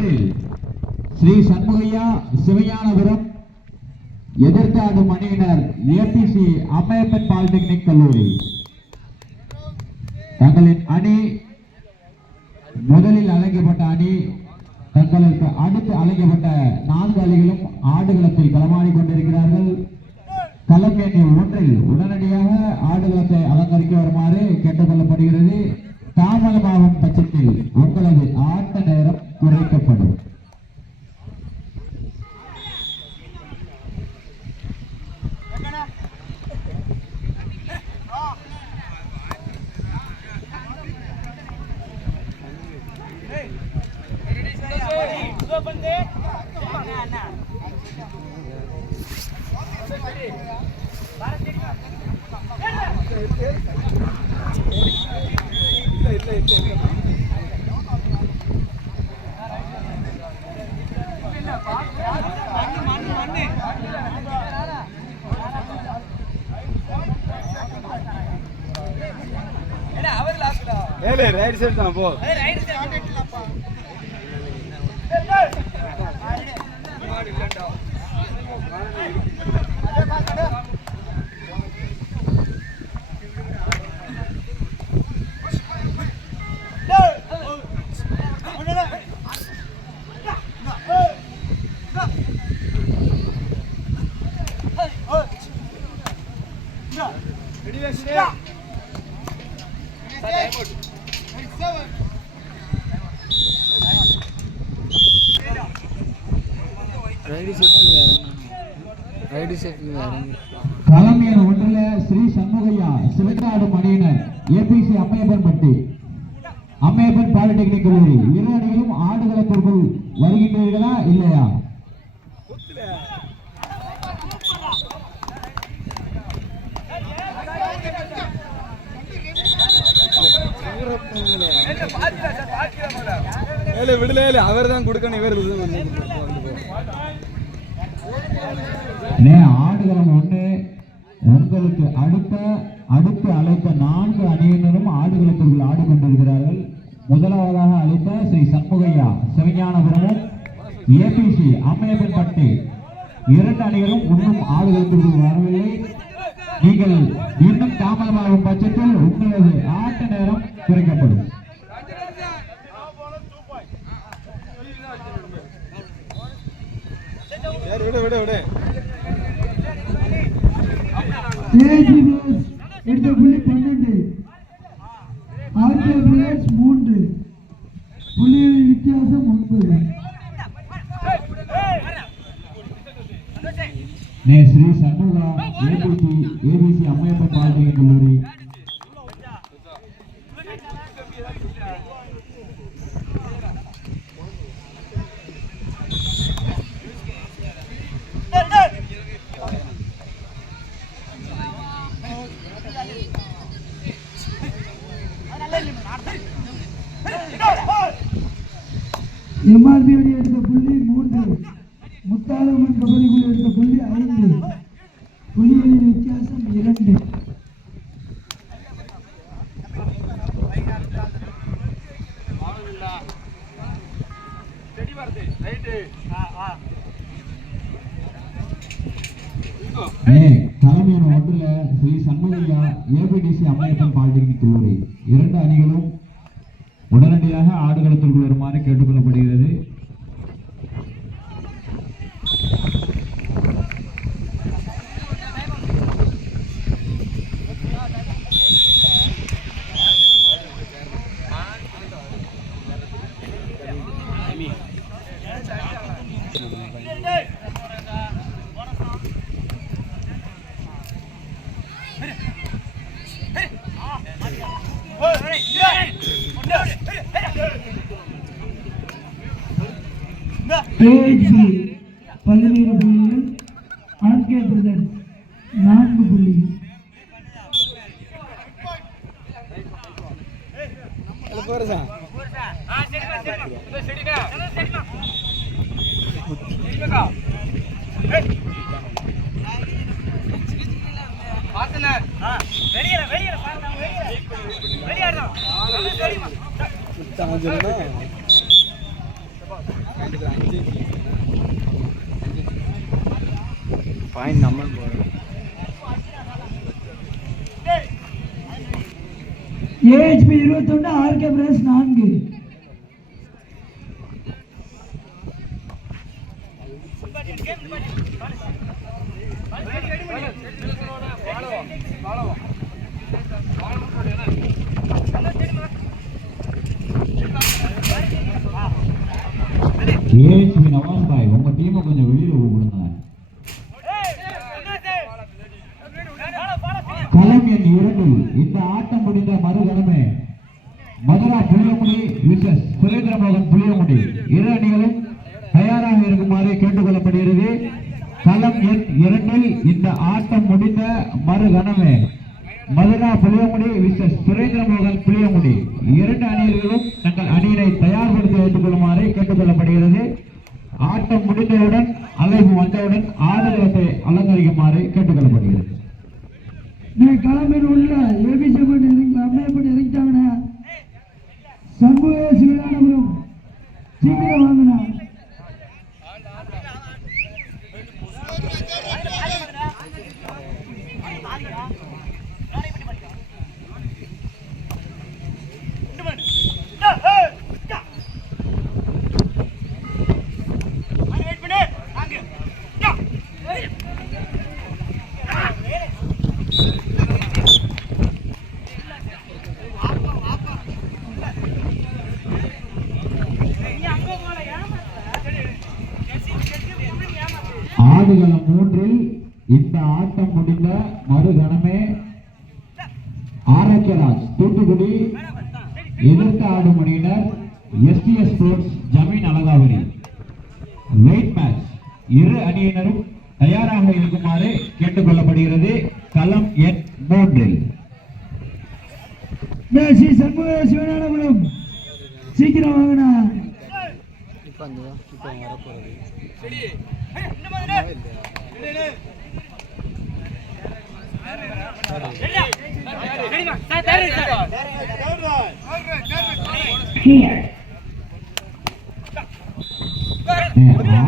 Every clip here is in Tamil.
ஒன்றில் ஸ்ரீ சண்முகையா சிவஞானபுரம் எதிர்த்தாடும் அணியினர் ஏபிசி அம்மையப்பன் பாலிடெக்னிக் கல்லூரி. தங்களின் அணி முதலில் அழைக்கப்பட்ட அணி தங்களுக்கு அடுத்து அழைக்கப்பட்ட 4 அணிகளும் ஆடுகளத்தில் களமாடிக் கொண்டிருக்கிறார்கள். களம் எண்ணி 1 உடனடியாக ஆடுகளத்தை அலங்கரிக்க வருமாறு கேட்டுக்கொள்ளப்படுகிறது. தாமதமாகும் பட்சத்தில் உங்களது ஆட்ட நேரம் குறைக்கப்படும். ரைட் சைடு தான் போ. களம் எண் 1 ஸ்ரீ சண்முகையா சிவஞானபுரம் அணியினர் ஏபிசி அம்மையப்பன் பாலிடெக்னிக் கல்லூரி. 2 அணிகளும் ஆடுகளத்திற்குள் வருகின்றீர்களா இல்லையா? விடல அவர் தான் கொடுக்கணும். இவர் ஆடுகளம் 1 உங்களுக்கு அடுத்து அழைத்த 4 அணியினரும் ஆடுகளத்திற்குள் ஆடிக்கொண்டிருக்கிறார்கள். முதலாவதாக அழைத்த ஸ்ரீ சண்முகையா சிவஞானபுரமும் ஏபிசி அம்மையப்பன் பட்டி 2 அணிகளும் இன்னும் ஆடுகளத்திற்குள் வரவில்லை. நீங்கள் இன்னும் தாமதமாகும் பட்சத்தில் உங்களது ஆட்ட நேரம் குறைக்கப்படும். எடுத்த புள்ளி 12, ஆர்கே பிளேயர்ஸ் 3, புள்ளிகளின் வித்தியாசம் 9. ஸ்ரீ சண்முகா ஏபிசி அம்மையப்பன் பாலிடெக்னிக் கல்லூரி. எம்ஆர்பி அணி எடுத்த புள்ளி 3, முத்தாலம்மன் கபடி குழு எடுத்த புள்ளி 5, புள்ளிகளின் வித்தியாசம் 2. களம் எண் 1 ஸ்ரீ சண்முகையா ஏபிடிசி அம்மையப்பன் பாலிடெக்னிக் கல்லூரி. 2 அணிகளும் உடனடியாக ஆடுகளத்திற்குள் வருமாறு கேட்டுக்கொள்ளப்படுகிறது. ஏஎச்சி 17 புள்ளிகள், ஆர்கே பிரதர்ஸ் 4 புள்ளிகள். பாயிண்ட் நம்ம போகிறோம். ஏஹெச்பி 21 ஆர்கே பிரஸ் 4. ஏஹெச்பி நவாஸ் பாய் உங்க டீமை கொஞ்சம் வெளியில விடுங்க. களம் எண் 2 இந்த ஆட்டம் முடிந்த மறுகணமே மதுரா புளியங்குடி விசஸ் சுரேந்திரமோகன் புளியங்குடி இரு அணிகளும் தயாராக இருக்குமாறு கேட்டுக்கொள்ளப்படுகிறது. களம் எண் 2 இந்த ஆட்டம் முடிந்த மறுகணமே மதுரா புளியங்குடி விசஸ் சுரேந்திரமோகன் புளியங்குடி இரண்டு அணியர்களும் தங்கள் அணியினை தயார்படுத்தி வைத்துக் கொள்ளுமாறு கேட்டுக்கொள்ளப்படுகிறது. ஆட்டம் முடிந்தவுடன் அழைப்பு வந்தவுடன் ஆடுகளத்தை அலங்கரிக்குமாறு கேட்டுக்கொள்ளப்படுகிறது. களமில் உள்ள ஏபிசி அம்மையப்பட்டு இறங்கிட்டாங்கண்ணா. சண்முக சிவஞானபுரம் சீக்கிரம் வாங்கினா. ஆடுகளம் 3 இந்த ஆட்டம் முடிந்த மறுகணமே ஆரோக்கியராஜ் தூத்துக்குடி எதிர்த்து ஆடும் அணியினர் எஸ்டிஎஸ் ஸ்போர்ட்ஸ் ஜமீன் அலங்காவரி வெயிட் மேட்ச் இரு அணியினரும் தயாராக இருக்குமாறு கேட்டுக்கொள்ளப்படுகிறது. களம் எண் 3 ஸ்ரீ சண்முக சிவஞானபுரம் சீக்கிரம் வாங்கினா.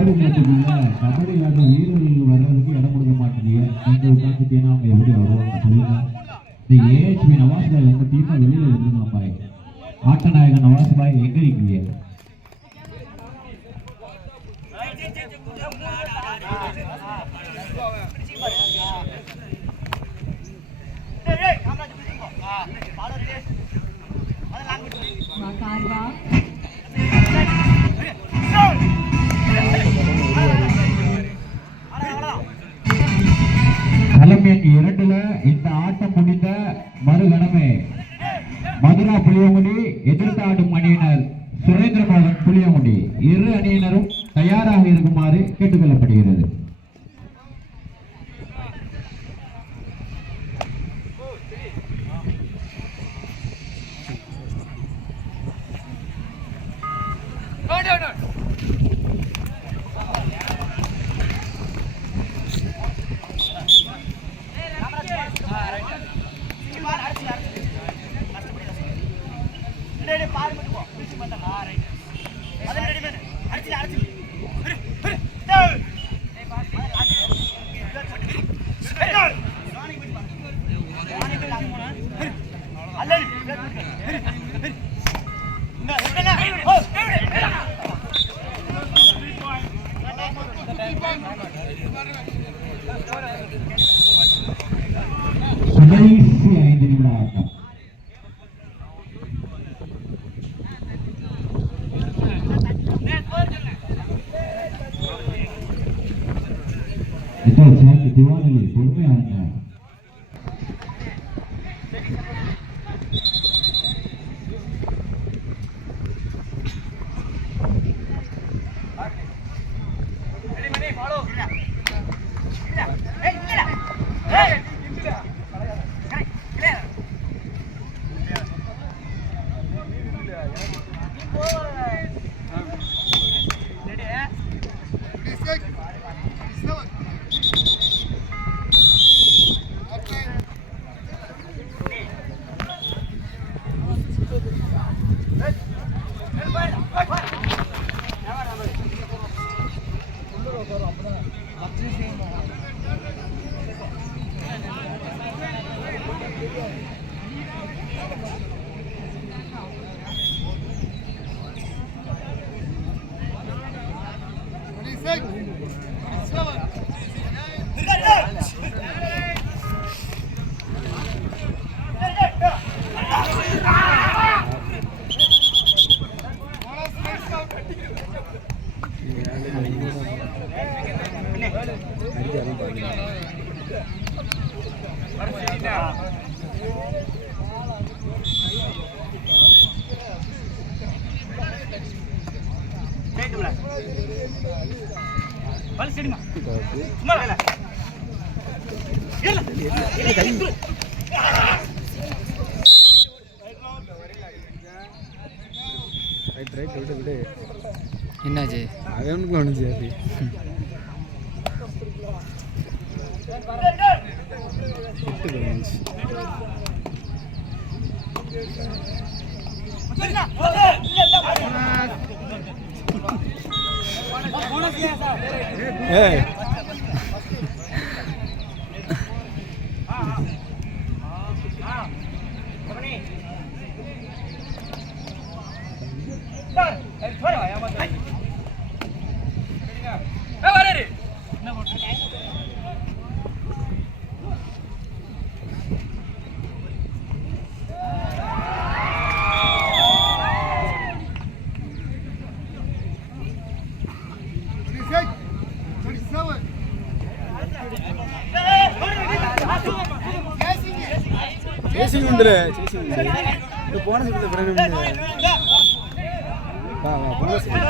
ஆடுகளத்துக்குள்ள கபடி விளையாட்டு வீரர்கள் வர்றதுக்கு இடம் கொடுக்க மாட்டேங்க. நீங்க உட்காந்துட்டீங்கன்னா அவங்க எப்படி வருவாங்க சொல்லுங்க. இந்த ஏஹெச்பி நவாஸ் பாய் உங்க டீமை வெளியில விட்டுருங்க பாய். ஆட்டநாயகன் நவாஸ் பாய் எங்க இருக்கீங்க? களம் எண் 2 இந்த ஆட்டம் முடிந்த மறுகணமே மதுரா புளியங்குடி எதிர்த்து ஆடும் அணியினர் சுரேந்திரமோகன் புளியங்குடி இரு அணியினரும் தயாராக இருக்குமாறு கேட்டுக்கொள்ளப்படுகிறது. கடைசி 5 நிமிட ஆட்டம். திவானி பொறுமையாக என்னாச்சு அவனுக்குள்ள ஒன்று அது ஏய் சேசிங் உண்டுல சேசிங் உண்டு இது போன சுத்துல பிரேம் வா வா போன சுத்துல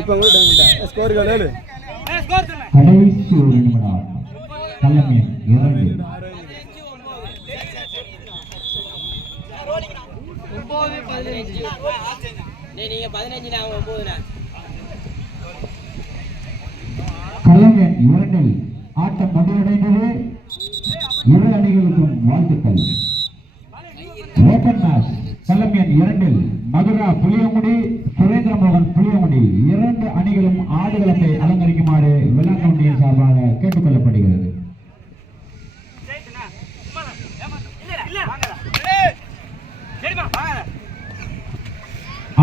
இப்போ கூட டைம் ஸ்கோர் கால் கடைசி ஒரு நிமிடம் தலைமை 2 நீங்க 15 நான் 9 கலைஞர் 2 ஆட்டம் முடிவடைந்தது. இரு அணிகளுக்கும் வாழ்த்துக்கள். ஓபன் மேட்ச் கலைஞர் 2 மதுரா புளியங்குடி சுரேந்திரமோகன் புளியங்குடி 2 அணிகளும் ஆடுகளத்தை அலங்கரிக்குமாறு வெள்ளாங்கொண்டியின் சார்பாக கேட்டுக்கொள்ளப்படுகிறது.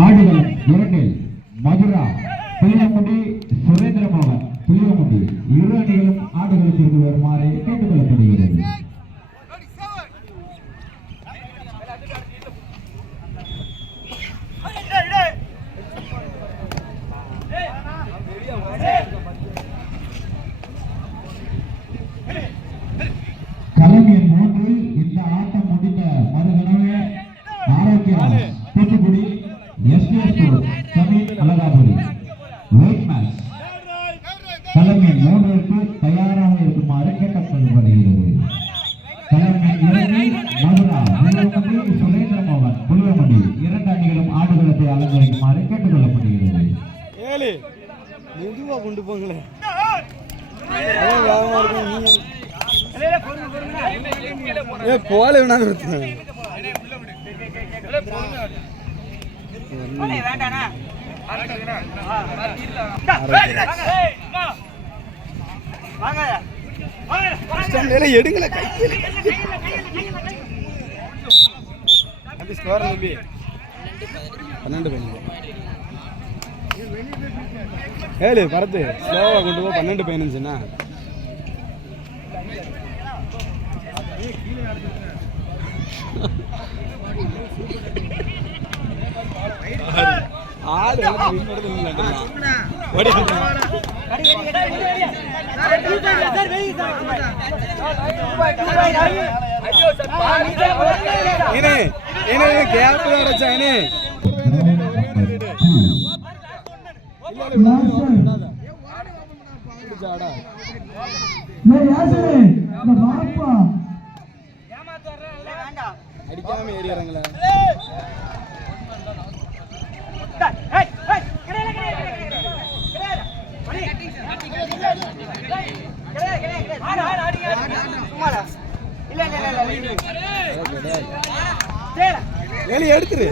ஆடுகளம் 2 மதுரா புளியங்குடி சுரேந்திரமோகன் புளியங்குடி இரு அணிகளும் ஆடுகளத்திற்கு வருமாறு கேட்டுக்கொள்ளப்படுகிறது. கலைஞர் 3 இந்த ஆட்டம் முடிந்த மறுகணமே Arokkiyam Thoothukudi SPS Tamil Alagapuri wait match Kalaignar 3க்கு தயாராக இருக்குமாறு கேட்டுக்கொள்ளப்படுகிறது. கலைஞர் 2 மதுரா புளியங்குடி சுரேந்திரமோகன் புளியங்குடி 2 அணிகளும் ஆடுகளத்தை அலங்கரிக்குமாறு கேட்டுக்கொள்ளப்படுகிறது. ஏழு மெதுவா கொண்டு போங்களே வேகமா இருக்கும் நீ ஏ போல வேணாலும் ஒருத்தன் எடுங்கள கையில அந்த ஸ்கோர் நம்பி 12 பையன் ஏழு பரத்து ஸ்லோவா கொண்டு போ 12 பையனுச்சுன்னா ஆடு கேப் அடைச்சானே அடிக்காம ஏறிறாங்களா வேலையை எடுத்துரு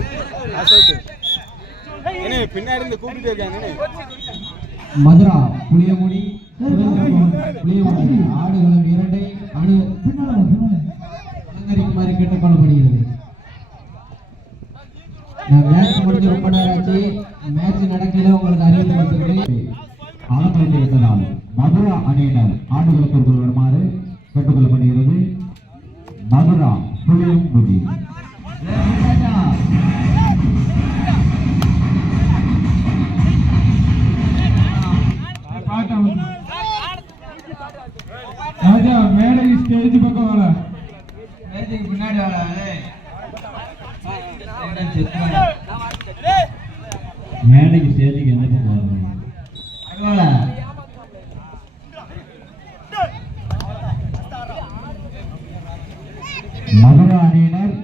பின்னாடி இருந்து கூப்பிட்டு இருக்காங்க. மதுரா புளியங்குடி புளியங்குடி ஆடுகளம் 2 அலங்கரிக்குமாறு கேட்டுக்கொள்ளப்படுகிறது. மேட்ச் முடிஞ்சு ரொம்ப நேரம் ஆச்சு. மேட்ச் நடக்கல உங்களுக்கு அறிவித்து கொடுத்துருக்கேன். அணியினர் ஆடுகளத்திற்குள் வருமாறு கேட்டுக்கொள்ளப்படுகிறது. மதுரா புளியங்குடி ராஜா மேடை ஸ்டேஜ் பக்கம் வாழ மேஜைக்கு பின்னாடி வாடா. மேடைக்கு ஸ்டேஜுக்கு எந்த பக்கம் வரணும்? அங்கவாடா. மதுரா அணியினர்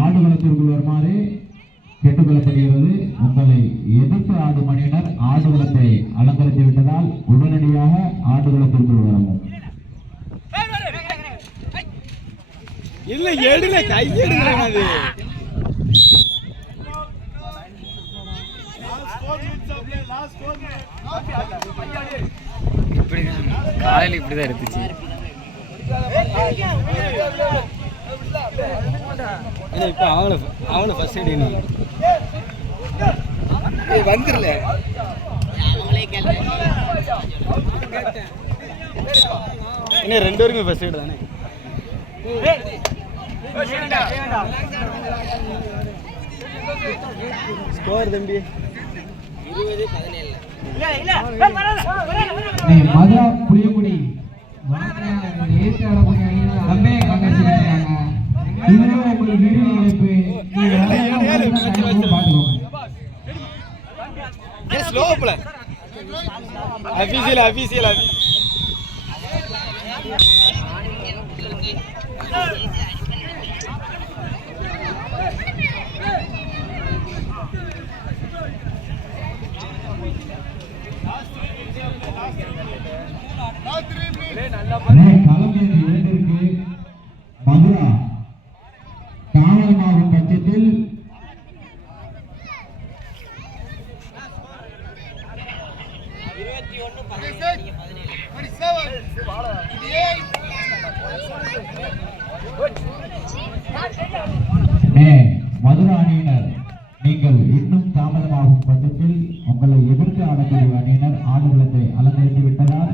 ஆடுகளத்திற்குள் வருமாறு கேட்டுக்கொள்ளப்படுகிறது. உங்களை எதிர்த்து ஆடும் அணியினர் ஆடுகளத்தை அலங்கரித்து விட்டதால் உடனடியாக ஆடுகளத்திற்குள் வரவும். இல்ல எடுல கையெடுங்க அது. இப்படிதான் காலையில் இப்படிதான் இருந்துச்சு. இப்ப அவனை ஃபர்ஸ்ட் எய்ட் நீ வந்துடல. அவங்களே கேள்வி என்ன 2 பேருமே ஃபர்ஸ்ட் எய்ட் தானே. ஸ்கோர் தம்பி 20-17. மதுரா புளியங்குடி உங்களுக்கு வீடியோ அழைப்பு ஸ்லோப்ல அபிஷியல் களம் இரண்டிற்கு மதுரா தாமதமாகும் பட்சத்தில் மதுரா அணியினர் நீங்கள் இன்னும் தாமதமாகும் பட்சத்தில் உங்களை எதிர்த்து ஆடக்கூடிய அணியினர் ஆடுகளத்தை அலங்கரித்து விட்டதால்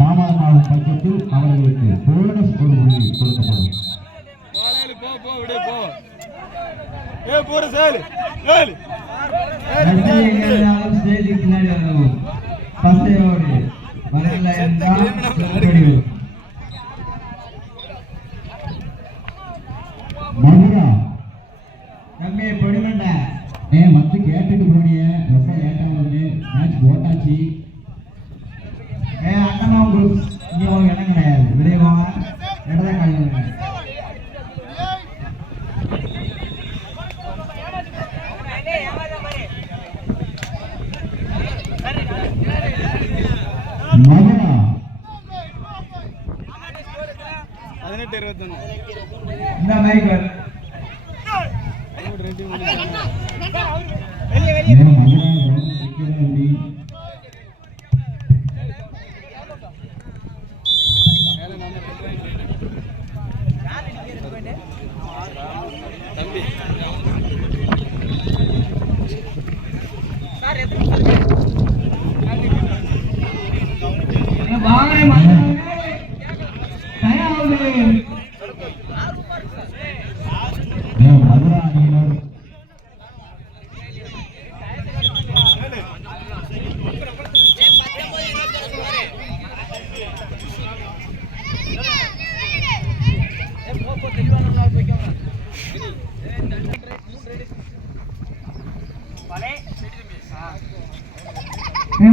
தாமதமாகும் பட்சத்தில் அவர்களுக்கு போனஸ் ஒரு புள்ளி கொடுக்கப்படும். பின்னாடி வரவும் பசையோடு வரல என்றால் மதுரா நம்ம பொடிமண்டா வந்து கேட்டுட்டு போனிய ரொம்ப லேட்டா வந்து மேட்ச் போட்டாச்சு. அண்ணமா உங்களுக்கு இங்கே இடம் கிடையாது. விரைவா இடத காலையில் மதுரா 18-21 இந்த மைக் மதுரா அணியினர்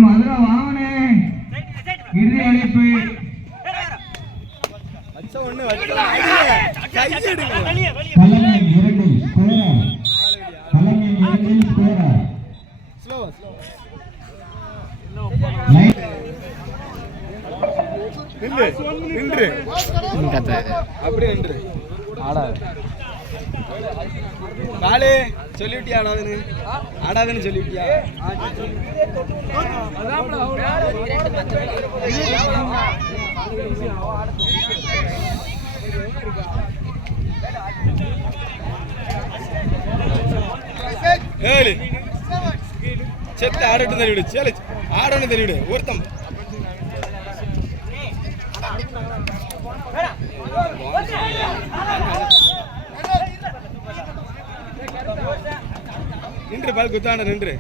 மதுரா வாங்கனே இறுதி அழைப்பு கலைஞர் 2 ஸ்கோரர். கலைஞர் 2 ஸ்கோரர். நின்று அப்படியே நின்று ஆடாது. காலு சொல்லிவிட்டியா ஆடாதுன்னு சொல்லிவிட்டியா? செத்து ஆடட்டும் தெரிவிடு. ஆடணும் தெரிவிடு. ஒருத்தம் நின்று பால் குத்தாண்ட நின்று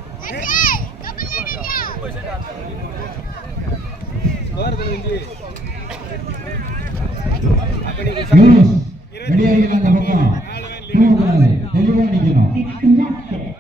யூனுஸ் ரெடியா இருக்கீங்களா? அந்த பக்கம் தூங்கக்கூடாது, தெளிவா நிக்கணும்.